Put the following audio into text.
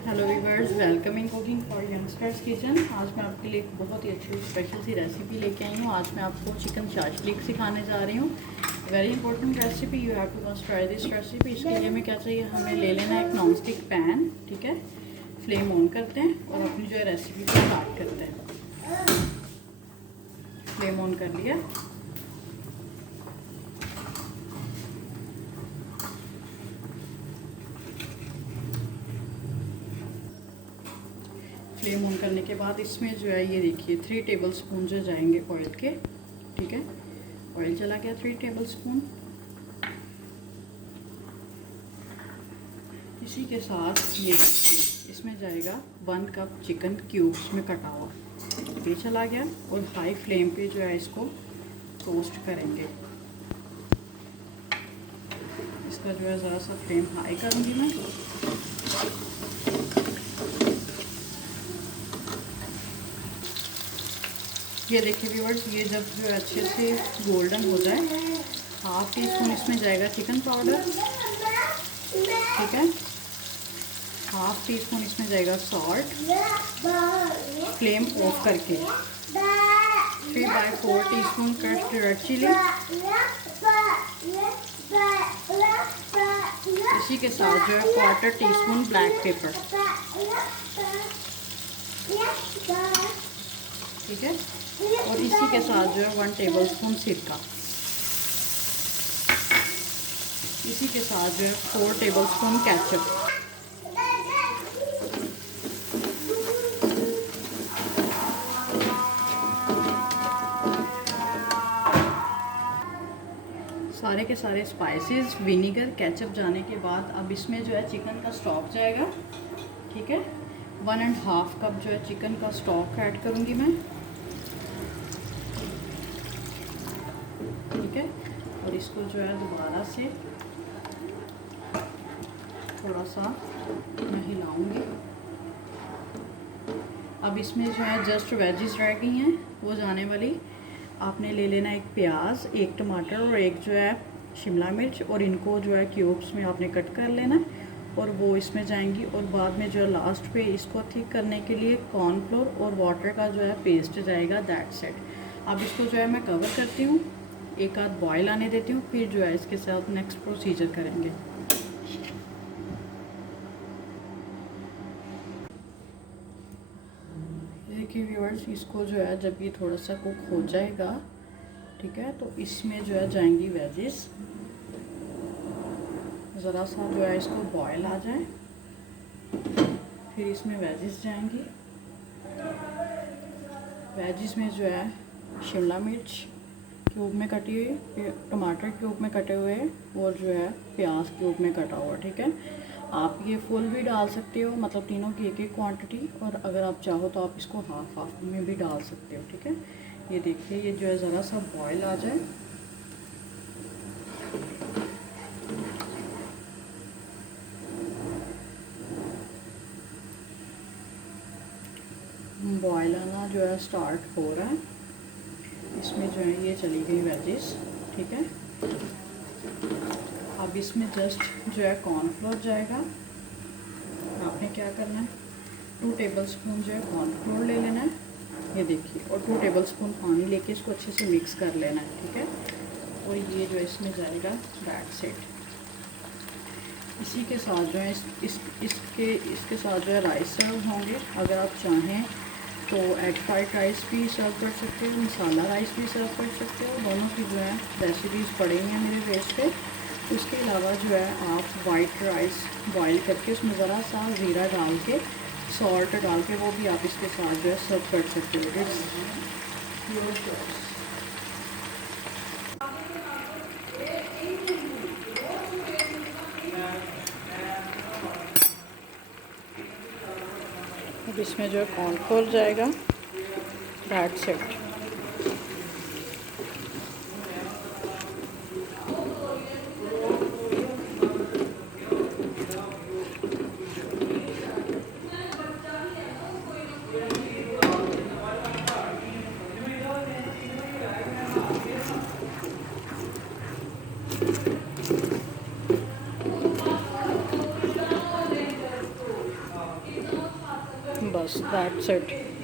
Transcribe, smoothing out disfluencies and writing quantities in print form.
Hello viewers, welcome in cooking for youngsters kitchen. आज मैं आपके लिए एक बहुत ही अच्छी स्पेशल सी रेसिपी लेके आई हूँ। आज मैं आपको चिकन शाशलिक सिखाने जा रही हूँ। Very important recipe, you have to must try this recipe. इसके लिए हमें क्या चाहिए, हमें ले लेना है एक नॉन स्टिक पैन। ठीक है, फ्लेम ऑन करते हैं और अपनी जो है रेसिपी को स्टार्ट करते हैं। फ्लेम ऑन कर लिया। फ्लेम ऑन करने के बाद इसमें जो है ये देखिए 3 टेबल स्पून जो जाएंगे ऑयल के। ठीक है, ऑयल चला गया 3 टेबल स्पून। इसी के साथ ये देखिए इसमें जाएगा 1 कप चिकन क्यूब्स में कटा हुआ। ये चला गया और हाई फ्लेम पे जो है इसको रोस्ट करेंगे। इसका जो है ज़रा सा फ्लेम हाई करूँगी मैं। ये देखिए व्यूअर्स, ये जब जो है अच्छे से गोल्डन हो जाए, 1/2 टीस्पून इसमें जाएगा चिकन पाउडर। ठीक है, 1/2 टीस्पून इसमें जाएगा सॉल्ट। फ्लेम ऑफ करके 3/4 टीस्पून क्रश्ड रेड चिली। इसी के साथ जो है 1/4 टीस्पून ब्लैक पेपर। ठीक है, और इसी के साथ जो है 1 टेबल स्पून सिरका। इसी के साथ जो है 4 टेबल स्पून केचप। सारे के सारे स्पाइसेस, विनीगर, केचप जाने के बाद अब इसमें जो है चिकन का स्टॉक जाएगा। ठीक है, 1.5 कप जो है चिकन का स्टॉक ऐड करूँगी मैं। ठीक है, और इसको जो है दोबारा से थोड़ा सा मैं हिलाऊंगी। अब इसमें जो है जस्ट वेजिस रह गई हैं वो जाने वाली। आपने ले लेना एक प्याज, एक टमाटर और एक जो है शिमला मिर्च, और इनको जो है क्यूब्स में आपने कट कर लेना और वो इसमें जाएंगी। और बाद में जो है लास्ट पे इसको थिक करने के लिए कॉर्नफ्लोर और वाटर का जो है पेस्ट जाएगा। That's it. अब इसको जो है मैं कवर करती हूँ, एक आध बॉयल आने देती हूँ, फिर जो है इसके साथ नेक्स्ट प्रोसीजर करेंगे। देखिए व्यूअर्स, इसको जो है जब ये थोड़ा सा कुक हो जाएगा, ठीक है, तो इसमें जो है जाएंगी वेजिस। ज़रा सा जो है इसको बॉयल आ जाए, फिर इसमें वेजिस जाएंगी। वेजिस में जो है शिमला मिर्च क्यूब में कटी हुई, टमाटर क्यूब में कटे हुए, और जो है प्याज क्यूब में कटा हुआ। ठीक है, आप ये फुल भी डाल सकते हो, मतलब तीनों की एक एक क्वांटिटी, और अगर आप चाहो तो आप इसको हाफ हाफ में भी डाल सकते हो। ठीक है, ये देखिए ये जो है ज़रा सा बॉयल आ जाए, बॉयल आना जो है स्टार्ट हो रहा है। इसमें जो है ये चली गई वेजिस। ठीक है, अब इसमें जस्ट जो है कॉर्नफ्लोर जाएगा। आपने क्या करना है, 2 टेबल स्पून जो है कॉर्नफ्लोर ले लेना है, ये देखिए, और 2 टेबल स्पून पानी लेके इसको अच्छे से मिक्स कर लेना है। ठीक है, और ये जो इसमें जाएगा दैट्स इट। इसी के साथ जो है इसके साथ जो है राइस सर्व होंगे। अगर आप चाहें तो एग फ्राइड राइस भी सर्व कर सकते हो, मसाला राइस भी सर्व कर सकते हो। दोनों की जो है रेसिपीज़ पड़ी हुई हैं मेरे पेज पे। उसके अलावा जो है आप वाइट राइस बॉईल करके उसमें ज़रा सा ज़ीरा डाल के, सॉल्ट डाल के, वो भी आप इसके साथ जो है सर्व कर सकते हो। अब इसमें जो है कॉर्नफ्लोर जाएगा। That's it. बस दैट्स इट।